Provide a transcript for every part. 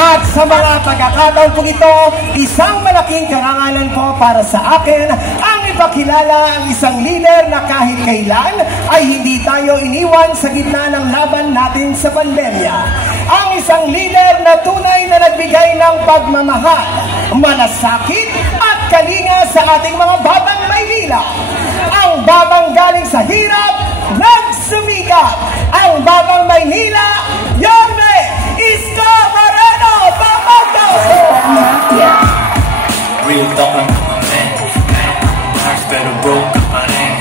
At sa mga pagkakataon po ito, isang malaking karangalan po para sa akin ang ipakilala ang isang leader na kahit kailan ay hindi tayo iniwan sa gitna ng laban natin sa pandemya. Ang isang leader na tunay na nagbigay ng pagmamahal, malasakit at kalinga sa ating mga batang Maynila. Ang batang galing sa hirap, nagsumikap. Ang batang Maynila, Yorme Isko Moreno Papago! Real talk lang naman men. Mars pero broke ka pa rin.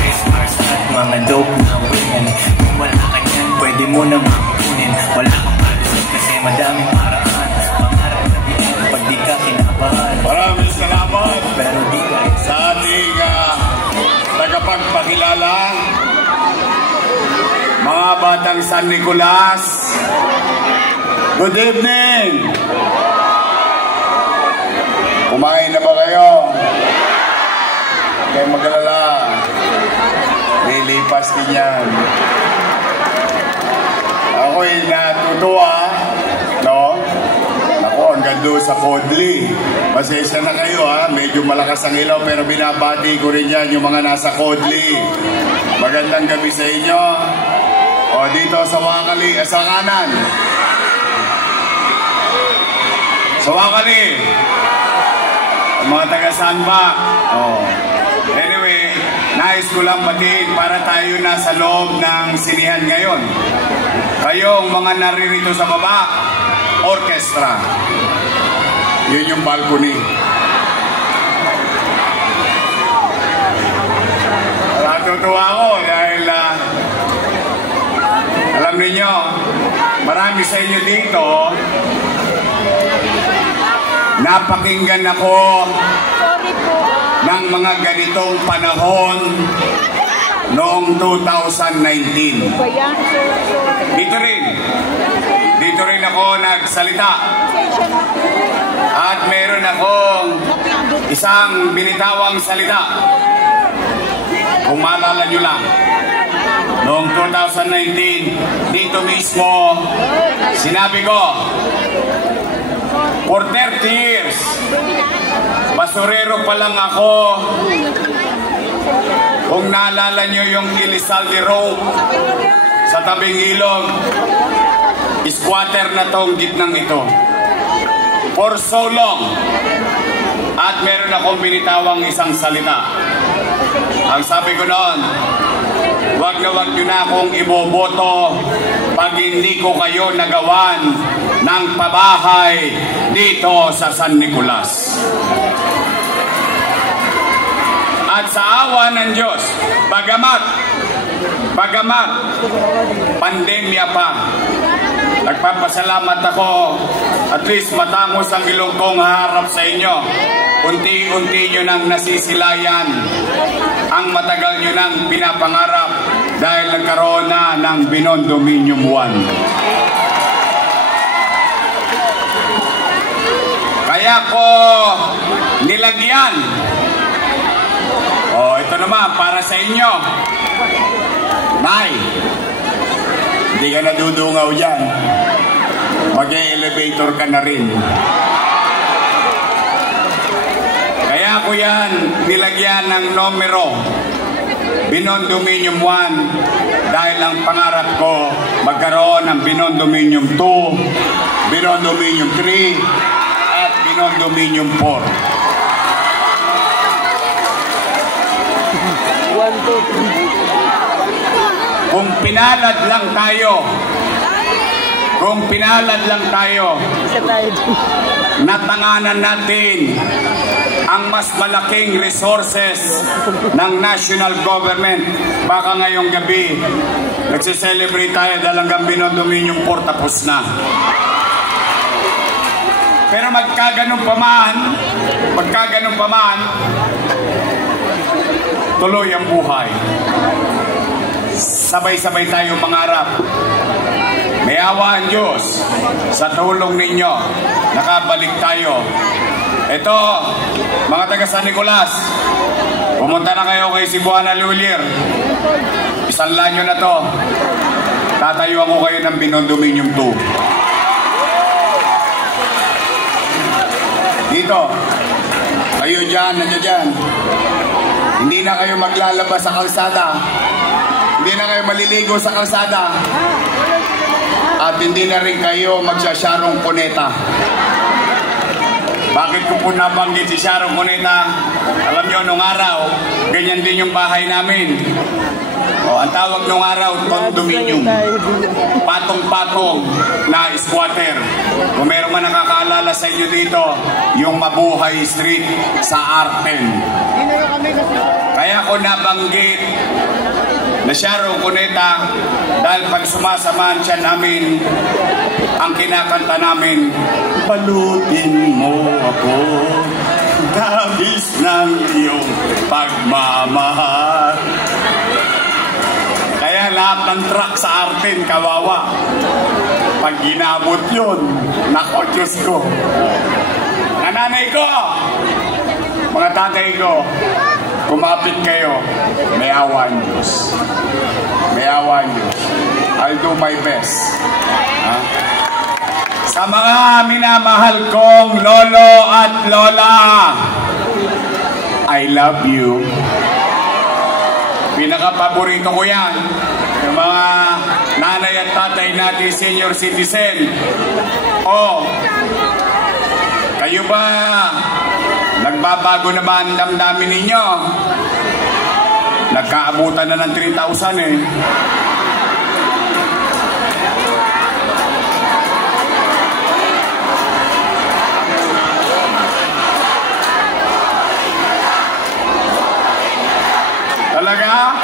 Race Mars at mga dope na women. Kung wala ka yan, pwede mo na makukunin. Wala kang malusot kasi madaming paraan. Pangarap na bitin pag di ka kinabahan. Maraming salamat pero di ka sa ating tagapagpakilala, mga batang San Nicolas. Good evening! Kumain na ba kayo? Kaya mag-alala. Lilipas din yan. Ako'y natutuwa, no? Ako, hanggang doon sa Kodli. Pasensya na kayo, ha? Medyo malakas ang ilaw, pero binabati ko rin yan, yung mga nasa Kodli. Magandang gabi sa inyo. O, dito sa Wakali, sa kanan. Sa Wakali. Ang mga taga-Sanba. Oh. Anyway, nais ko lang batiin para tayo nasa loob ng sinihan ngayon. Kayong mga naririto sa baba, orchestra. Yun yung balcony. Natutuwa ako dahil alam niyo, marami sa inyo dito napakinggan ako ng mga ganitong panahon noong 2019. Dito rin ako nagsalita. At meron akong isang binitawang salita. Kung maalala nyo lang, noong 2019, dito mismo, sinabi ko, for 30 years, basurero pa lang ako. Kung naalala nyo yung Elizalde Road sa tabing ilog, squatter na tong gitnang ito. For so long. At meron akong binitawang isang salita. Ang sabi ko noon, wag nyo na akong iboboto pag hindi ko kayo nagawan ng pabahay dito sa San Nicolas. At sa awa ng Diyos, bagamat pandemya pa, nagpapasalamat ako, at least matangos ang ilong kong harap sa inyo. Unti-unti nyo nang nasisilayan ang matagal nyo nang pinapangarap dahil nagkaroon na ng Binondominium 1. Kaya ko nilagyan. Ito naman para sa inyo. Nay, hindi ka nadudungaw dyan. Mag-elevator ka na rin. Kaya ko yan nilagyan ng numero Binondominium 1 dahil ang pangarap ko magkaroon ng Binondominium 2, Binondominium 3 at Binondominium 4. 1, 2, 3. Kung pinalad lang tayo, natanganan natin ang mas malaking resources ng national government. Baka ngayong gabi, nagsiselebrate tayo dahil hanggang Binondominium 4 tapos na. Pero magkaganon pa man, tuloy ang buhay. Sabay-sabay tayo mangarap. May awa ang Diyos. Sa tulong ninyo, nakabalik tayo. Ito, mga taga San Nicolas, pumunta na kayo kay Cebuana Lulier. Isanlan nyo na to. Tatayuan ko kayo ng Binondominium 2. Dito. Kayo dyan, nandiyo dyan. Hindi na kayo maglalabas sa kalsada. Hindi na kayo maliligo sa kalsada. At hindi na rin kayo magsasyarong kuneta. Bakit ko po nabanggit si Sharon Cuneta? Alam nyo, nung araw, ganyan din yung bahay namin. Ang tawag nung araw, condominium. Patong-patong na squatter. Kung meron man nakakaalala sa inyo dito, yung Mabuhay Street sa Arten. Kaya ko nabanggit na Sharon Cuneta dahil pag sumasamahan siya namin, ang kinakanta namin, balutin mo ako, tamis ng iyong pagmamahal. Kaya lahat ng truck sa Arten, kawawa. Pag ginabot yun, nako, Diyos ko. Mga nanay ko, mga tatay ko, kumapit kayo, may awan Diyos. May awan Diyos. I'll do my best. Sa mga minamahal kong lolo at lola, I love you. Pinaka-paborito ko yan. Yung mga nanay at tatay natin, senior citizen. Kayo ba nagbabago na ba ang damdamin ninyo? Nagkaabutan na ng 3,000 eh. Talaga?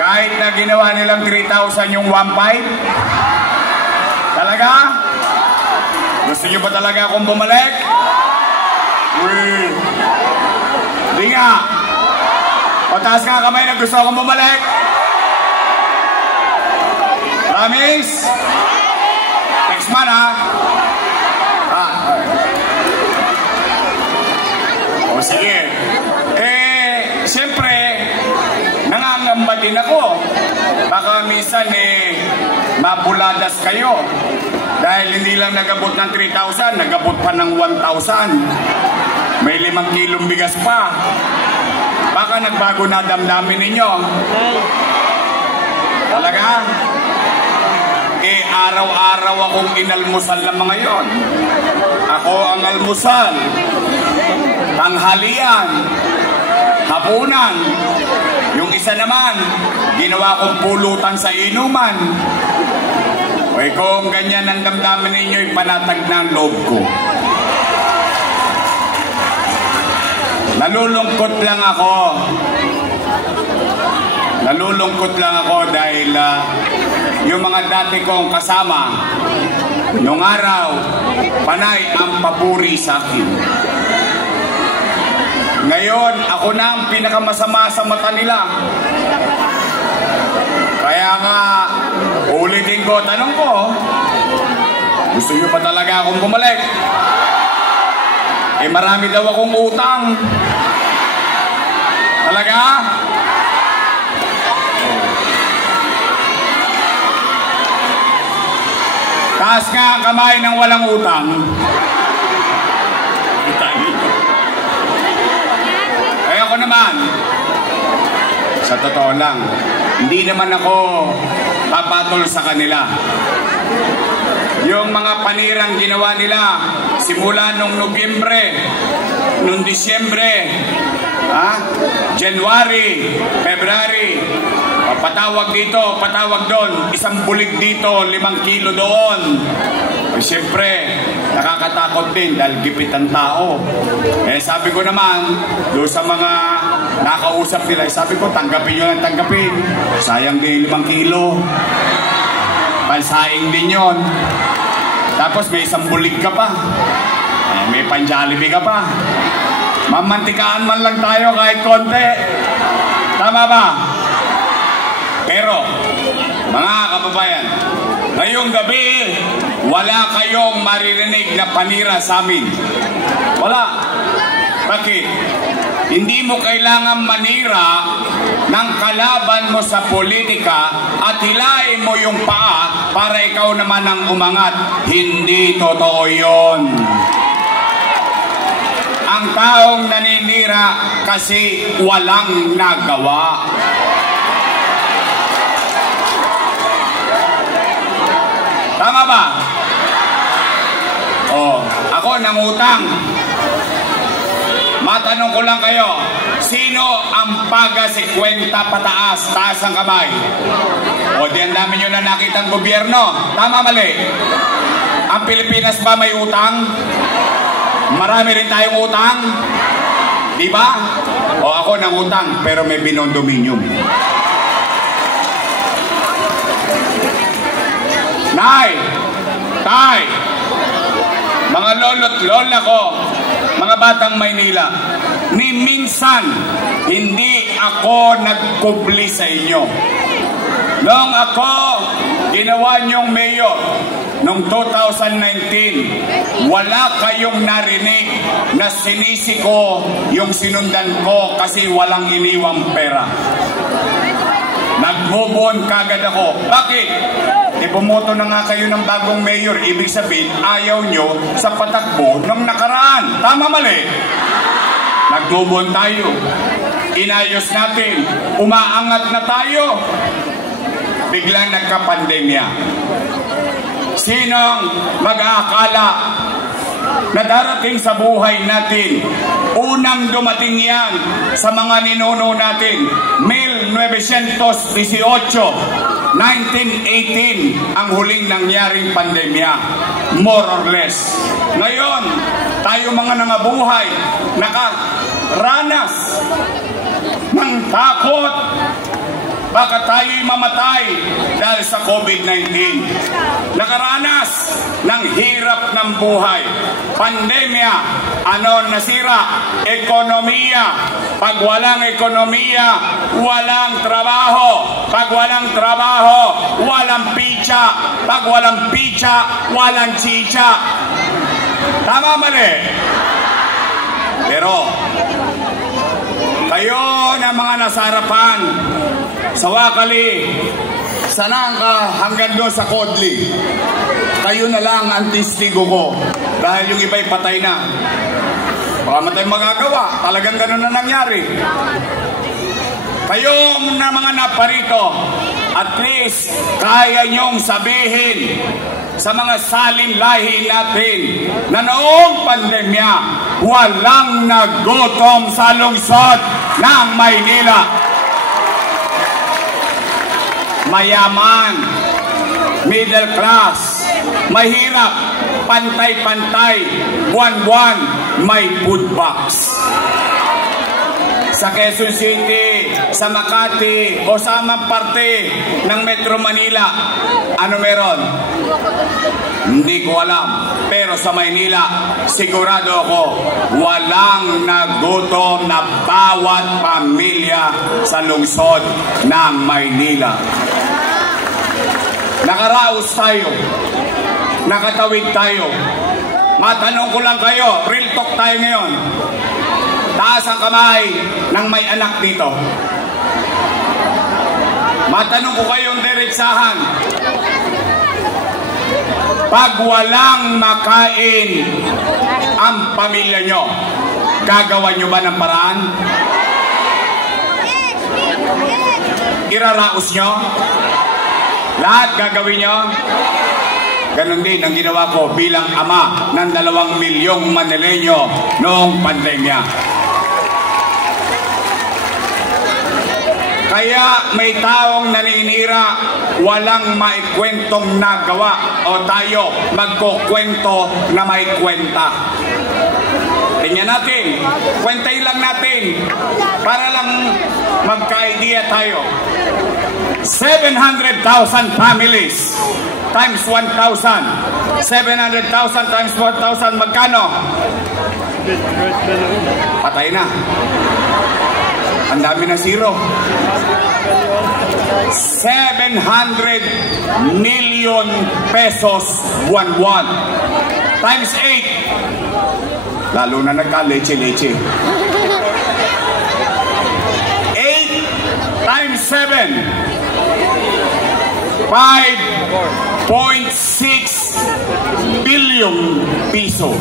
Kahit na ginawa nilang 3,000 yung 1.5? Talaga? Gusto nyo ba talaga akong bumalik? Di nga. Pataas ka kamay na gusto akong bumalik. Promise? Next month ha? O sige. Siyempre, nangangamba din ako. Baka minsan mabuladas kayo. Dahil hindi lang nagabot ng 3,000, nagabot pa ng 1,000. May 5 kilong bigas pa. Baka nagbago na damdamin ninyo. Talaga? Araw-araw akong inalmusal ng mga yon. Ako ang almusal. Tanghalian. Hapunan. Yung isa naman, ginawa kong pulutan sa inuman. Kung ganyan ang damdamin ninyo, ipanatag na ang loob ko. Nalulungkot lang ako. Nalulungkot lang ako dahil yung mga dati kong kasama, nung araw, panay ang papuri sa akin. Ngayon, ako na ang pinakamasama sa mata nila. Kaya nga, ulitin ko, tanong ko, gusto nyo pa talaga akong bumalik? Marami daw akong utang. Talaga? Taas nga ang kamay ng walang utang. Kaya ko naman, sa totoo lang, hindi naman ako papatol sa kanila. Yung mga panirang ginawa nila simula nung Nobyembre, nung Disyembre, January, February, patawag dito, patawag doon, 1 bulig dito, 5 kilo doon. Siyempre, nakakatakot din dahil gipit ang tao. Sabi ko naman, doon sa mga nakausap nila, sabi ko, tanggapin nyo lang, tanggapin. Sayang din 5 kilo. Pansaing din yun. Tapos may 1 bulig ka pa. May pan-Jollibee ka pa. Mamantikaan man lang tayo kahit konti. Tama ba? Pero, mga kababayan, ngayong gabi, wala kayong maririnig na panira sa amin. Wala. Bakit? Hindi mo kailangan manira ng kalaban mo sa politika at hilain mo yung paa para ikaw naman ang umangat. Hindi totoo yun. ang taong naninira kasi walang nagawa. Tama ba? Ako nangutang. Matanong ko lang kayo, sino ang paga 50 pataas, taas ang kamay? O di ang dami nyo na nakitang gobyerno. Tama, mali? Ang Pilipinas ba may utang? Marami rin tayong utang? Di ba? O ako nangutang, pero may binondominium. Nay, tay, mga lolo't lola ko, mga batang Maynila, ni minsan hindi ako nagkubli sa inyo. Noong ako ginawa niyong mayor noong 2019, wala kayong narinig na sinisi ko yung sinundan ko kasi walang iniwang pera. Nag-move-on kagad ako. Bakit? Ipumoto na nga kayo ng bagong mayor. Ibig sabihin, ayaw nyo sa patakbo ng nakaraan. Tama, mali? Nag-move-on tayo. Inayos natin. Umaangat na tayo. Biglang nagka-pandemya. Sinong mag-aakala na darating sa buhay natin? Unang dumating yan sa mga ninuno natin. 1918, 1918 ang huling nangyaring pandemya. More or less. Ngayon, tayo mga nangabuhay, nakaranas ng takot. Baka tayo'y mamatay dahil sa COVID-19. Nakaranas ng hirap ng buhay. Pandemya, ano nasira? Ekonomiya. Pag walang ekonomiya, walang trabaho. Pag walang trabaho, walang pizza. Pag walang pizza, walang chicha. Tama, mali? Pero, kayo na mga nasarapan, sa Wakali, sanang ka hanggang doon sa Kodli. Kayo na lang ang testigo ko. Dahil yung iba'y patay na. Baka matay magagawa. Talagang ganun na nangyari. Kayo na mga naparito, at least kaya nyong sabihin sa mga salinlahi natin na noong pandemya, walang nagutom sa lungsod ng Maynila. Mayaman, middle class, mahirap, pantay-pantay, buwan-buwan, may food box. Sa Quezon City, sa Makati, o sa amang parte ng Metro Manila, ano meron? Hindi ko alam. Pero sa Maynila, sigurado ako, walang nagutom na bawat pamilya sa lungsod ng Maynila. Nakaraos tayo. Nakatawid tayo. Matanong ko lang kayo, real talk tayo ngayon. Taas ang kamay ng may anak dito. Matanong ko kayong diretsahan. Pag walang makain ang pamilya nyo, gagawa nyo ba ng paraan? Iraraos nyo? Lahat gagawin nyo? Ganon din ang ginawa ko bilang ama ng 2 milyong Manileño noong pandemya. Kaya may taong naninira, walang maikwentong nagawa, o tayo magkukwento na may kwenta. Tingnan natin, kwentahin lang natin para lang magka-idea tayo. 700,000 families times 1,000. 700,000 times 1,000, magkano? Patay na. Ang dami na zero. 700 million pesos buwan-buwan. Times 8. Lalo na nagka-leche-leche. 8 times 7. 5.6 billion. bilyong piso.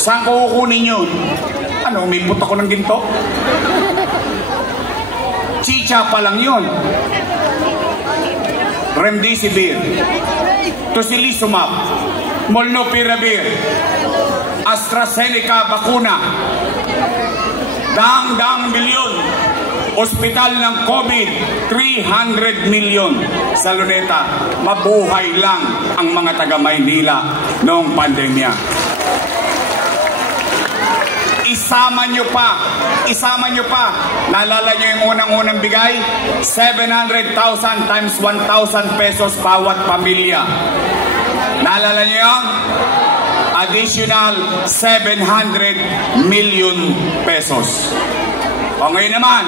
Saan ko kukunin yun? Ano, may puto ko ng ginto? Chicha pa lang yun. Remdesivir, Tocilizumab, Molnupiravir, AstraZeneca bakuna, daang milyon. Ospital ng COVID, 300 milyon. Sa Luneta, mabuhay lang ang mga taga Maynila noong pandemya. Isama nyo pa. Naalala nyo yung unang-unang bigay? 700,000 times 1,000 pesos bawat pamilya. Naalala nyo yun? Additional 700 million pesos. O ngayon naman,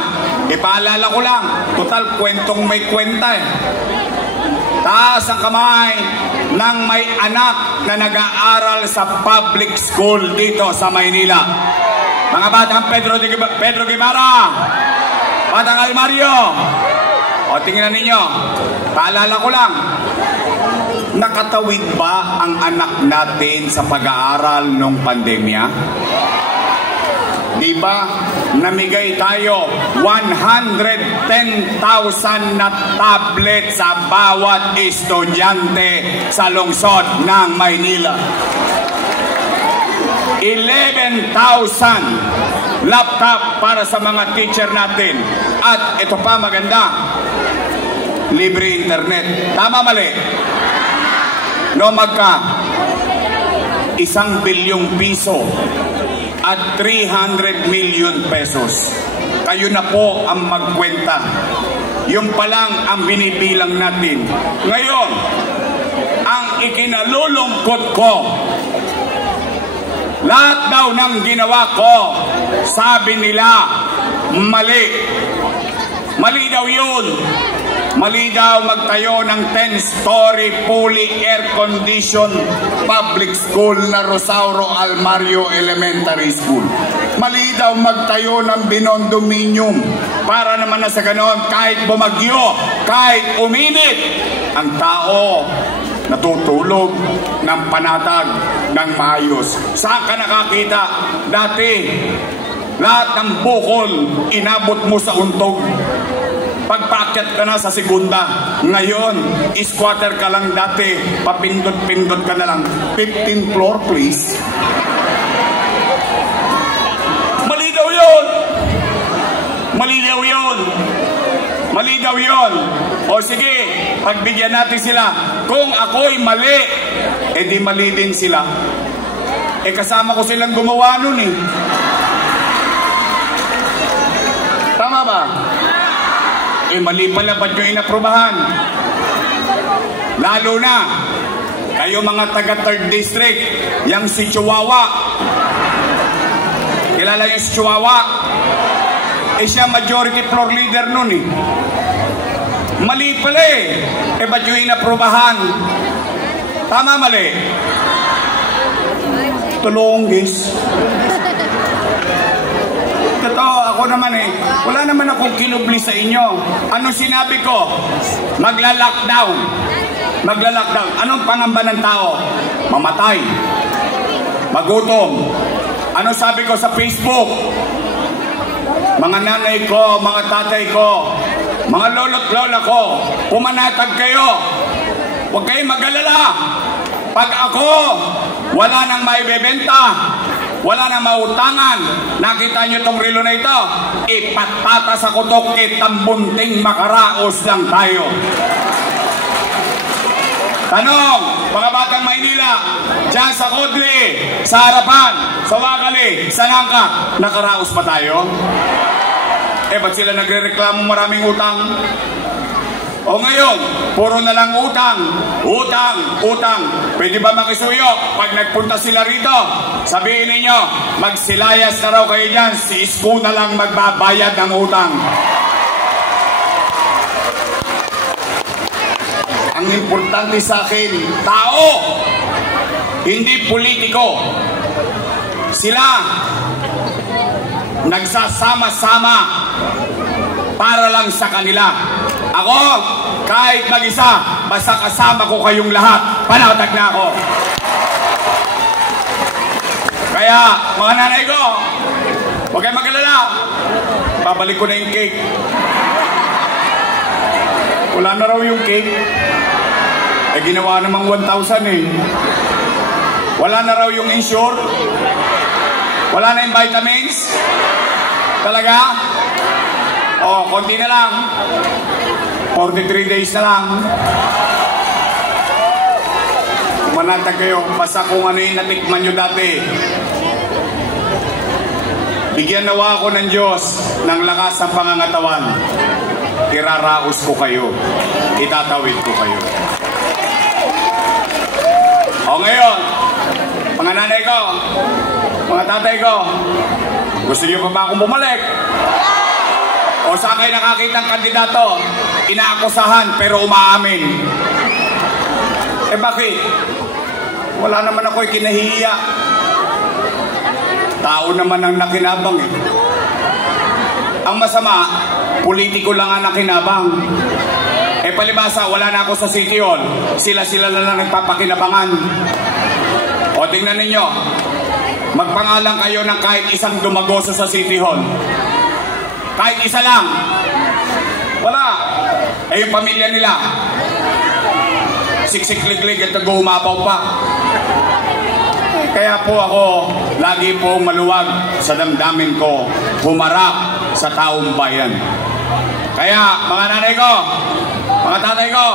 ipaalala ko lang, total kwentong may kwenta eh. Taas ang kamay ng may anak na nag-aaral sa public school dito sa Maynila. Mga batang Pedro Guevara, batang Almario. O tingnan ninyo, paalala ko lang, nakatawid ba ang anak natin sa pag-aaral nung pandemya? Diba, namigay tayo 110,000 na tablet sa bawat estudyante sa lungsod ng Maynila. 11,000 laptop para sa mga teacher natin. At ito pa maganda, libre internet. Tama, mali? No, magka 1 bilyong piso at 300 million pesos. Kayo na po ang magkwenta. Yung pa lang ang binibilang natin. Ngayon, ang ikinalulungkot ko, lahat daw ng ginawa ko, sabi nila, mali. Mali daw yun. Mali daw magtayo ng 10-story fully air-conditioned public school na Rosauro Almario Elementary School. Mali daw magtayo ng binondominium para naman na sa ganon kahit bumagyo, kahit uminit, ang tao natutulog ng panatag ng maayos. Saan ka nakakita? Dati, lahat ng bukol inabot mo sa untog. Pagpaakyat ka na sa segunda. Ngayon, squatter ka lang dati. Papindot-pindot ka na lang. 15th floor, please. Mali daw yun. Mali daw yun. Mali daw yun. O sige, pagbigyan natin sila. Kung ako'y mali, edi mali din sila. Kasama ko silang gumawa nun eh. Tama ba? Mali pala, ba't nyo inaprubahan? Lalo na, kayo mga taga 3rd District, yang si Chihuahua. Kilala yung si Chihuahua? Siya majority floor leader nun eh. Mali pala eh. Ba't nyo inaprubahan? Tama, mali? Tulunggis. Totoo, ako naman wala naman akong kinubli sa inyo. Ano sinabi ko? Magla-lockdown. Magla-lockdown. Anong pangamba ng tao? Mamatay. Magutom. Ano sabi ko sa Facebook? Mga nanay ko, mga tatay ko, mga lolo't lola ko, pumanatag kayo. Huwag kayong mag-alala. Pag ako, wala nang maibebenta, wala nang mautangan, nakita nyo itong relo na ito, ipatpata sa kutok, itambunting makaraos lang tayo. Tanong, mga batang Maynila, dyan sa Kodli, sa harapan, sa Wakali, sa Nangka, nakaraos pa tayo? Ba't sila nagre-reklamo maraming utang? O ngayon, puro na lang utang, utang, utang. Pwede ba makisuyo? Pag nagpunta sila rito, sabihin ninyo, magsilayas na raw kayo dyan, si Isko na lang magbabayad ng utang. Ang importante sa akin, tao, hindi politiko. Sila, nagsasama-sama para lang sa kanila. Ako, kahit mag-isa, basta kasama ko kayong lahat. Panatag na ako. Kaya, mga nanay ko, huwag kayong mag-alala. Babalik ko na yung cake. Wala na raw yung cake. Eh, ginawa namang 1,000 eh. Wala na raw yung insure. Wala na yung vitamins. Talaga? Oh, konti na lang. 43 days na lang. Manatag kayo, basta kung ano yung natikman nyo dati. Bigyan nawa ako ng Diyos ng lakas ng pangangatawan. Iraraos ko kayo. Itatawid ko kayo. O ngayon, mga nanay ko, mga tatay ko, gusto niyo pa ba akong bumalik? O saan kayo nakakita ng kandidato? Inaakusahan pero umaamin. Eh bakit? Wala naman ako kinahiya. Tao naman ang nakinabang eh. Ang masama, politiko lang ang nakinabang. Eh palibasa, wala na ako sa City Hall. Sila-sila na lang nagpapakinabangan. O tingnan ninyo, magpangalan kayo ng kahit isang dumagoso sa City Hall. Kahit isa lang. Wala. Eh yung pamilya nila, siksik-liglig at gumapaw pa. Kaya po ako, lagi po maluwag sa damdamin ko, humarap sa taong bayan. Kaya, mga nanay ko, mga tatay ko,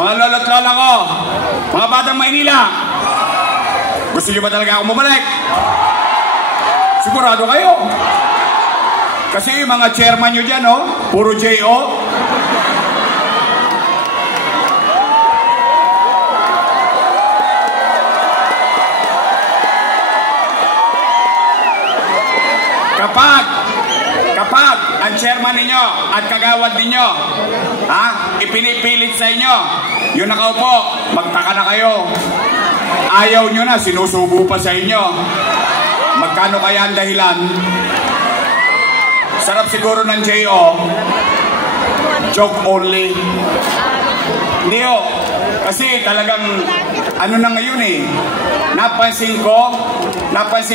mga lolo't lola ko, mga batang Maynila, gusto nyo ba talaga akong bumalik? Sigurado kayo. Kasi yung mga chairman nyo dyan, oh, puro J.O. Kapag ang chairman ninyo at kagawad ninyo, ipinipilit sa inyo, yung nakaupo, magtaka na kayo. Ayaw nyo na, sinusubo pa sa inyo. Magkano kaya ang dahilan? Sarap siguro ng J.O. Joke only. Hindi o. Kasi talagang, ano na ngayon eh. Napansin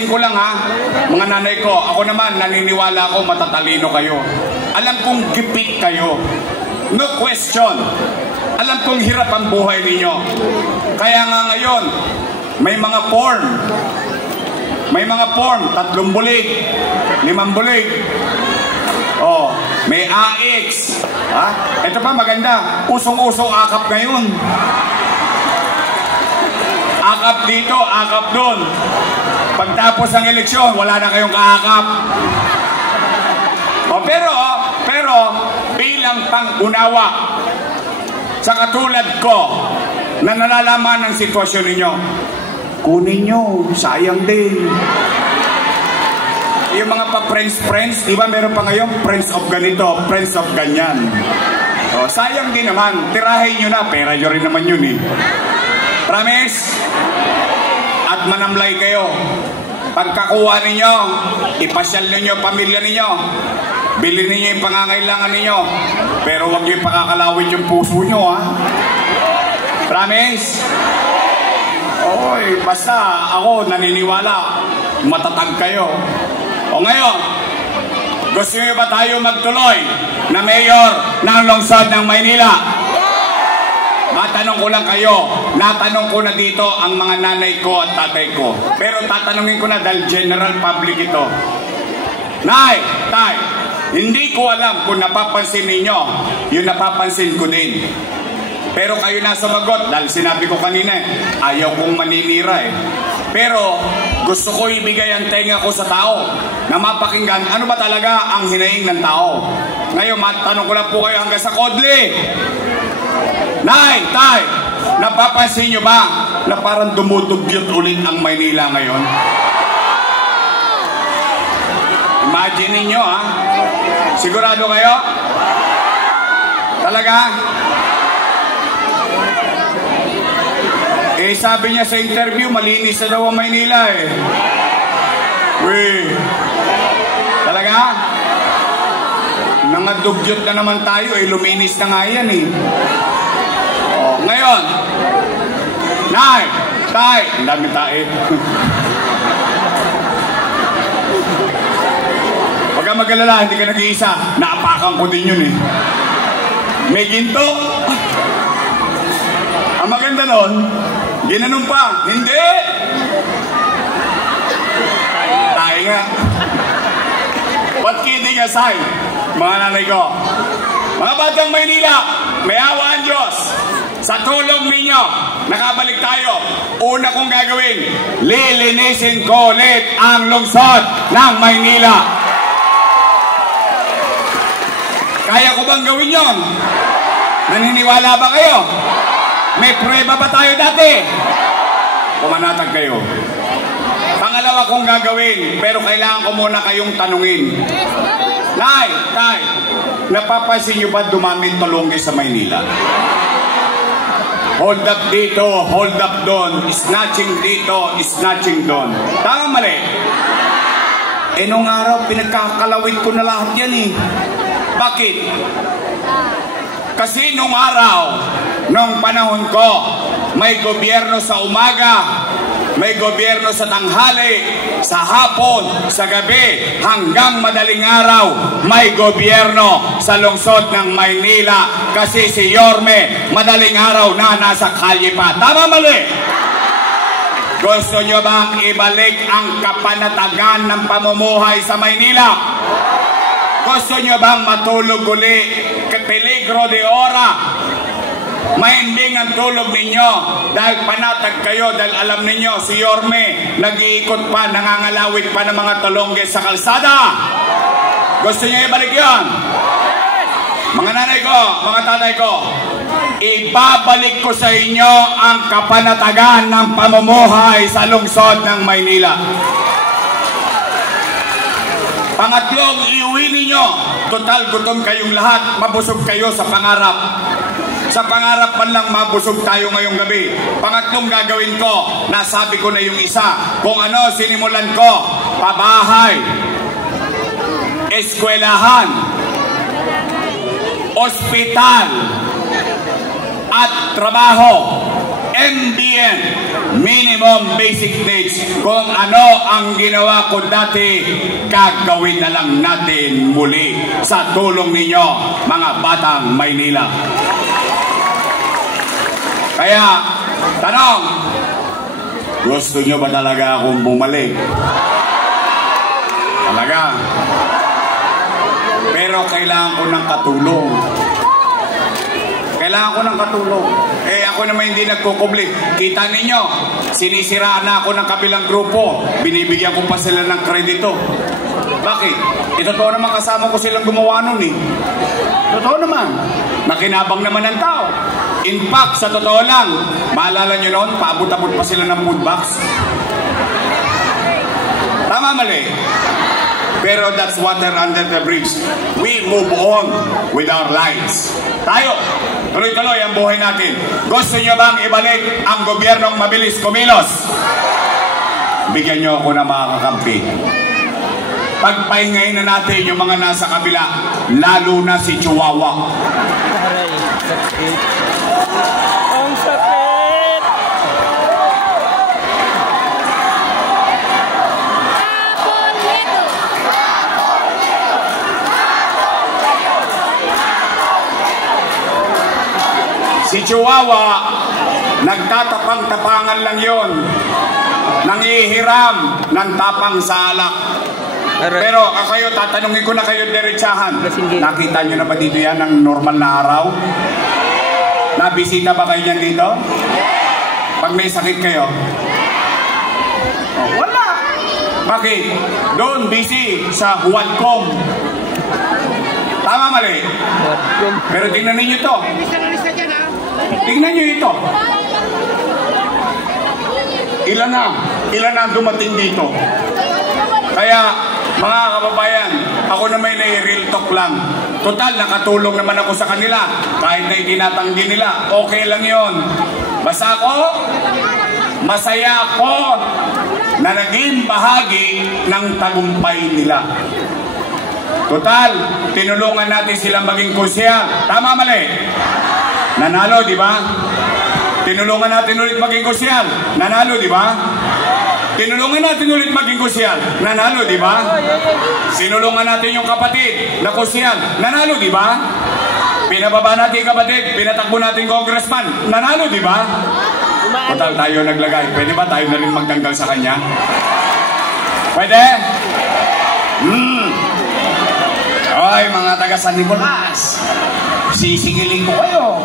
ko lang ha, mga nanay ko, ako naman naniniwala ako matatalino kayo. Alam kong gipit kayo. No question. Alam kong hirap ang buhay ninyo. Kaya nga ngayon, may mga form. May mga form, 3 bulig, 5 bulig. Oh, may AX. Ha? Ito pa maganda, usong-usong akap ngayon. Akap dito, akap doon. Pagtapos ng eleksyon, wala na kayong kaakap. O, pero, bilang pang-unawa, sa katulad ko, na nalalaman ng sitwasyon ninyo, kunin nyo, sayang din. Yung mga pa-friends, di ba meron pa ngayon, friends of ganito, friends of ganyan. O, sayang din naman, tirahin nyo na, pera nyo rin naman yun eh. Promise? At manamlay kayo. Pagkakuha ninyo, ipasyal ninyo pamilya ninyo. Bilhin ninyo yung pangangailangan ninyo. Pero huwag nyo pakakalawin yung puso nyo, ha? Promise? Oy, basta ako naniniwala. Matatag kayo. O ngayon, gusto nyo ba tayo magtuloy na mayor ng lungsod ng Maynila? Matanong ko lang kayo, natanong ko na dito ang mga nanay ko at tatay ko. Pero tatanungin ko na dahil general public ito. Nay, tay, hindi ko alam kung napapansin ninyo, yung napapansin ko din. Pero kayo na sumagot dahil sinabi ko kanina, ayaw kong maninira eh. Pero gusto ko ibigay ang tenga ko sa tao na mapakinggan ano ba talaga ang hinaing ng tao. Ngayon, matanong ko lang po kayo hanggang sa Kodli. Nay, tay, napapansin nyo ba na parang dumudugyot ulit ang Maynila ngayon? Imagine ninyo ha? Sigurado kayo? Talaga? Eh sabi niya sa interview, malinis na daw ang Maynila eh. Weh, talaga? Nangadugyot na naman tayo eh, luminis na nga yan eh. Ngayon, nay, tay, ang dami tayo. ka mag-alala, hindi ka nag-iisa. Naapakan ko din yun eh. May ginto. Ang maganda nun, ginanon pa. Hindi! Tayo nga. What kidding aside, mga nanay ko. Mga batang Maynila, may awa ang Diyos. Sa tulong ninyo, nakabalik tayo. Una kong gagawin, lilinisin ko ulit ang lungsod ng Maynila. Kaya ko bang gawin yon? Naniniwala ba kayo? May prueba ba tayo dati? Pumanatag kayo. Pangalawa kong gagawin, pero kailangan ko muna kayong tanungin. Nay, napapansin nyo ba dumaming tulongge sa Maynila? Hold up dito, hold up doon, snatching dito, snatching doon. Tama mali? Nung araw, pinagkakalawit ko na lahat yan eh. Bakit? Kasi nung araw, nung panahon ko, may gobyerno sa umaga, may gobyerno sa tanghali, sa hapon, sa gabi, hanggang madaling araw, may gobyerno sa lungsod ng Maynila. Kasi si Yorme, madaling araw na nasa kalye pa. Tama mali? Gusto nyo bang ibalik ang kapanatagan ng pamumuhay sa Maynila? Gusto nyo bang matulog uli? Peligro de ora. Mahimbing ang tulog ninyo dahil panatag kayo, dahil alam ninyo si Yorme nag-iikot pa, nangangalawit pa ng mga tulongge sa kalsada. Gusto niyo ibalik yon? Mga nanay ko, mga tatay ko, ibabalik ko sa inyo ang kapanatagan ng pamumuhay sa lungsod ng Maynila. Pangatlong, iuwi ninyo. Total, gutom kayong lahat. Mabusog kayo sa pangarap. Sa pangarap man lang mabusog tayo ngayong gabi. Pangatlong gagawin ko, nasabi ko na yung isa. Kung ano, sinimulan ko. Pabahay, eskwelahan, ospital, at trabaho. MBN, minimum basic needs. Kung ano ang ginawa ko dati, gagawin na lang natin muli sa tulong ninyo, mga batang Maynila. Kaya, tanong, gusto nyo ba talaga akong bumalik? Talaga. Pero kailangan ko ng katulong. Kailangan ko ng katulong. Ako naman hindi nagkukubli. Kita ninyo, sinisiraan na ako ng kabilang grupo. Binibigyan ko pa sila ng kredito. Bakit? Totoo naman kasama ko silang gumawa nun eh. Totoo naman. Nakinabang naman ng tao. In fact, sa totoo lang, maalala nyo noon, paabot-abot pa sila ng food box. Tama mali? Pero that's water under the bridge. We move on with our lives. Tayo, tuloy-tuloy ang buhay natin. Gusto nyo bang ibalik ang gobyernong mabilis kumilos? Bigyan nyo ako ng mga kakampi. Pagpahingayin na natin yung mga nasa kabila, lalo na si Chihuahua. Ang sakit! Si Chihuahua, nagtatapang-tapangan lang yon, nangihiram ng tapang sa alak. Pero kayo, tatanungin ko na kayo diretsahan. Nakita nyo na ba dito yan ng normal na araw? Nabisita ba kayo yan dito? Pag may sakit kayo? Oh, wala. Bakit? Doon, busy sa Huadcom. Tama mali? Pero tingnan ninyo to. Tingnan nyo ito. Ilan na dumating dito. Kaya, mga kababayan, ako na may real talk lang. Total, nakatulong naman ako sa kanila. Kahit na itinatanggi nila, okay lang yon. Basta ako, masaya ako na naging bahagi ng tagumpay nila. Total, tinulungan natin silang maging konsyal. Tama mali? Nanalo, di ba? Tinulungan natin ulit maging konsyal. Nanalo, di ba? Tinulungan natin ulit maging kusyal. Nanalo, di ba? Sinulungan natin yung kapatid na kusyal. Nanalo, di ba? Pinababa natin yung kapatid. Pinatakbo natin congressman. Nanalo, di ba? Total tayo naglagay. Pwede ba tayo na rin magtanggal sa kanya? Pwede? Ay, mga taga San Nicolas. Sisingiling ko kayo.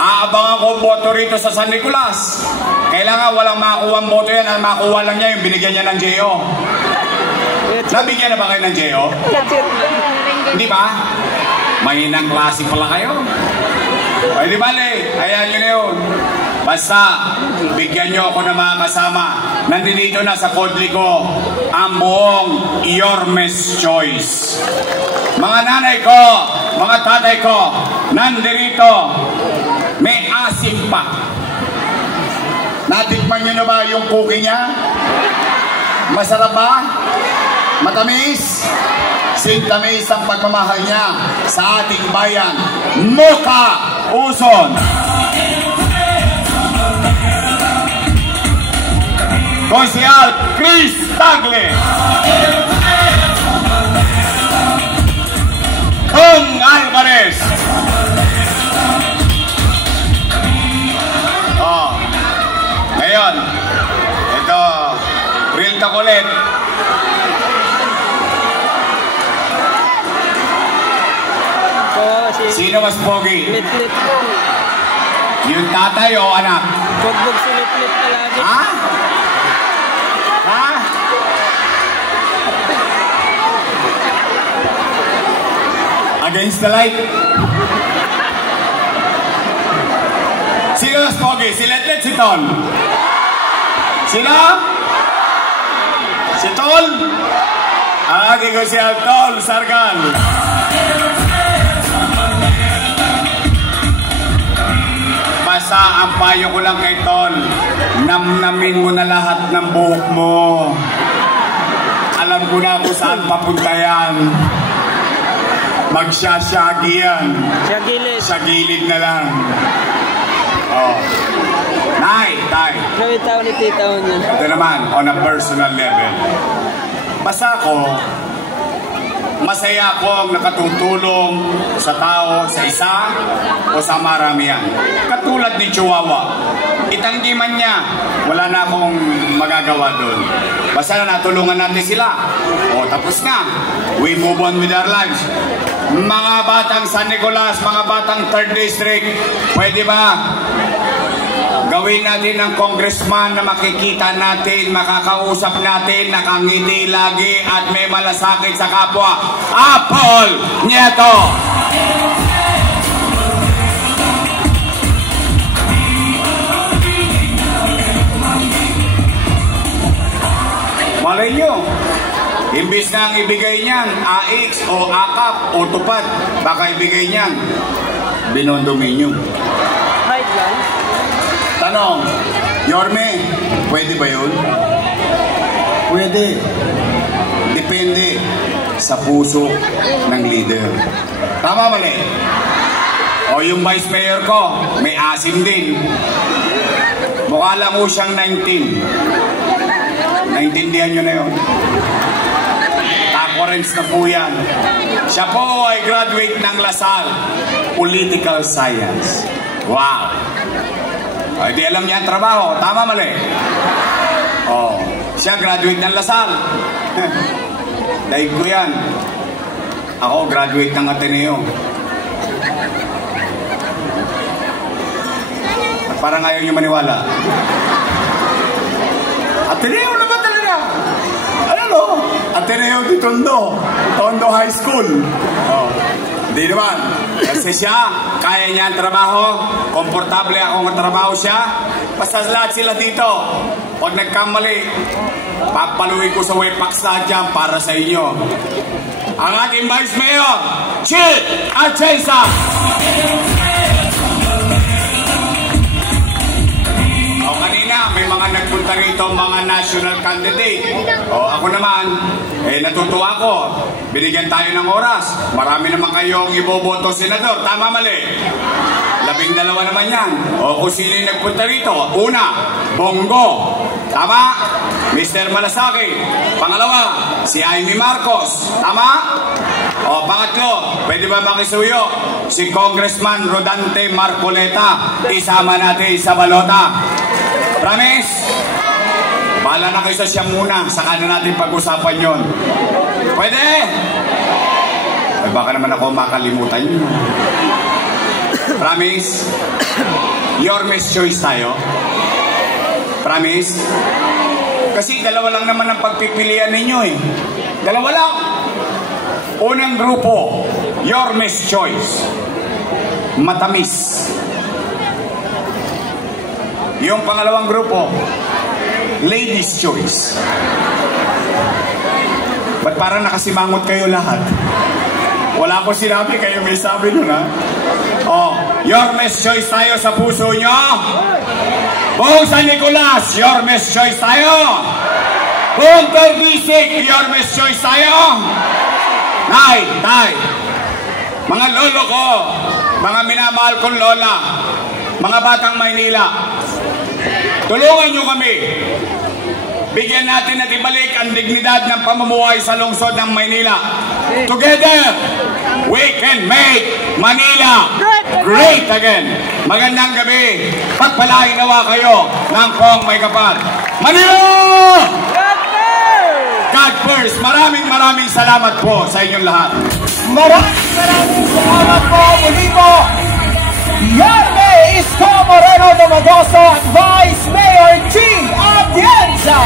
Aabangan ko boto rito sa San Nicolas. Kailangan walang makuha ang boto yan. Ang makuha lang niya yung binigyan niya ng JO. Nabigyan na ba kayo ng JO? Hindi ba? Mahinang klase pala kayo. Ay di bale, hayaan nyo na yun. Basta, bigyan nyo ako ng mga kasama. Nandito na sa kodli ko ang buong Yormes Choice. Mga nanay ko, mga tatay ko, nandito, may asim pa. Natikman nyo na ba yung cookie niya? Masarap ba? Matamis? Sintamis ang pagmamahal niya sa ating bayan. Mocha Uson! Konsehal Chris Tagle! Kong Alvarez! Ngayon, ito, real kakulit. Sino mas pogi? Lit-lit po. Yung tatay o anak? Bugbog si lit-lit palagi. Ha? Ha? Against the light? Sino mas pogi? Si Lit-lit, si Tol? Sino? Si Tol? Di ko siya Tol, Sargan. Basta ang payo ko lang kay Tol, namnamin mo na lahat ng buhok mo. Alam ko na kung saan papunta yan. Magsasyagi yan. Sa gilid na lang. Oh. Nay, tay. Nawitaw ni titaw niya. Ito naman, on a personal level. Basta ako, masaya akong nakatutulong sa tao, sa isa o sa maramihan. Katulad ni Chihuahua. Itanggi man niya, wala na akong magagawa doon. Basta na natulungan natin sila. O tapos na. We move on with our lives. Mga batang San Nicolas, mga batang 3rd District, pwede ba gawin natin ng congressman na makikita natin, makakausap natin, nakangiti lagi at may malasakit sa kapwa? Apple Nieto! Malay nyo, imbis na ang ibigay niyan, AX o AKAP o tupad, baka ibigay niyan binondominyo. Right lang. Tanong, Yorme, pwede ba yun? Pwede. Depende sa puso ng leader. Tama mali? O yung vice mayor ko, may asim din. Mukha lang mo siyang 19. Naintindihan nyo na yun. Tacorens na po yan. Siya po ay graduate ng Lasal Political Science. Wow! Ay, di alam niya ang trabaho. Tama mali? Oh, siya graduate ng Lasal. Dahil ko yan. Ako graduate ng Ateneo. Parang ayaw niyo maniwala. Ateneo na ba talaga? Ano? Ateneo di Tondo. Tondo High School. Oh. Hindi naman. Kasi siya, kaya niya ang trabaho, komportable akong trabaho siya. Basta lahat sila dito. Pag nagkamali, papaluin ko sa Wepax lahat yan para sa inyo. Ang ating Vice Mayor, Chill Atienza! O kanina, may mga nagpunta rito, mga national candidate. O ako naman, natutuwa ko. Binigyan tayo ng oras. Marami naman kayong iboboto senador. Tama mali? 12 naman yan. O kung sino yung nagpunta rito. Una, Bongo. Tama? Mr. Malasaki. Pangalawa, si Amy Marcos. Tama? O, pangatlo, pwede ba makisuyo? Si Congressman Rodante Marcoleta. Isama natin sa balota. Promise? Bahala na kayo sa siya muna. Saka na natin pag-usapan yon. Pwede? Ay, baka naman ako makalimutan yun. Promise? Your Miss Choice tayo. Promise? Kasi dalawa lang naman ang pagpipilian ninyo eh. Dalawa lang. Unang grupo, Your Miss Choice. Matamis. Yung pangalawang grupo, Ladies Choice. Ba't parang nakasimangot kayo lahat? Wala ko sinabi, kayo may sabi nun ha? Oh, Your Miss Choice tayo sa puso nyo. Buong San Nicolas, Your Miss Choice tayo. Buong Terbisig, Your Miss Choice tayo. Nay, tay, mga lolo ko, mga minamahal kong lola, mga batang Maynila, tulungan nyo kami. Bigyan natin at ibalik ang dignidad ng pamumuhay sa lungsod ng Maynila. Together, we can make Manila great again. Magandang gabi. Pagpalain nawa kayo ng Pong May Kapal. Manila! God first. Maraming salamat po sa inyong lahat. Maraming salamat po. Muli po, Yarme Isko Moreno Domagoso at Vice Mayor G. Atienza.